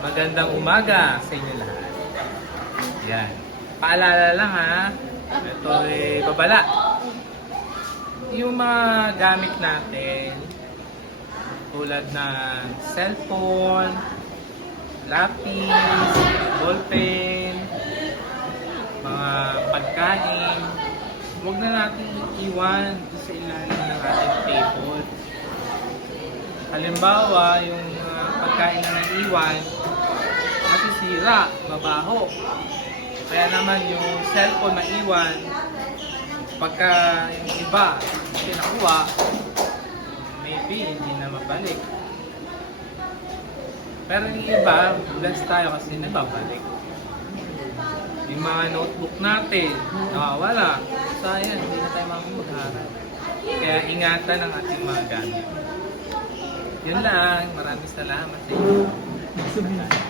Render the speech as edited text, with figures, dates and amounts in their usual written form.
Magandang umaga sa inyo lahat. Yan. Paalala lang ha. Ito ay babala. Yung mga gamit natin tulad ng cellphone, lapis, ballpen, mga pagkain, huwag na natin iwan sa ilalim ng ating table. Halimbawa, yung pagkain na naiwan, masisira, mabaho. Kaya naman yung cellphone na iwan, pagka yung iba pinakuha, maybe hindi na mabalik. Pero yung iba, blessed tayo kasi nababalik. Yung mga notebook natin, nakawala. Sayang, hindi na tayo mag-harap. Kaya ingatan ang ating mga gamit. Yun lang. Maraming salamat sa inyo.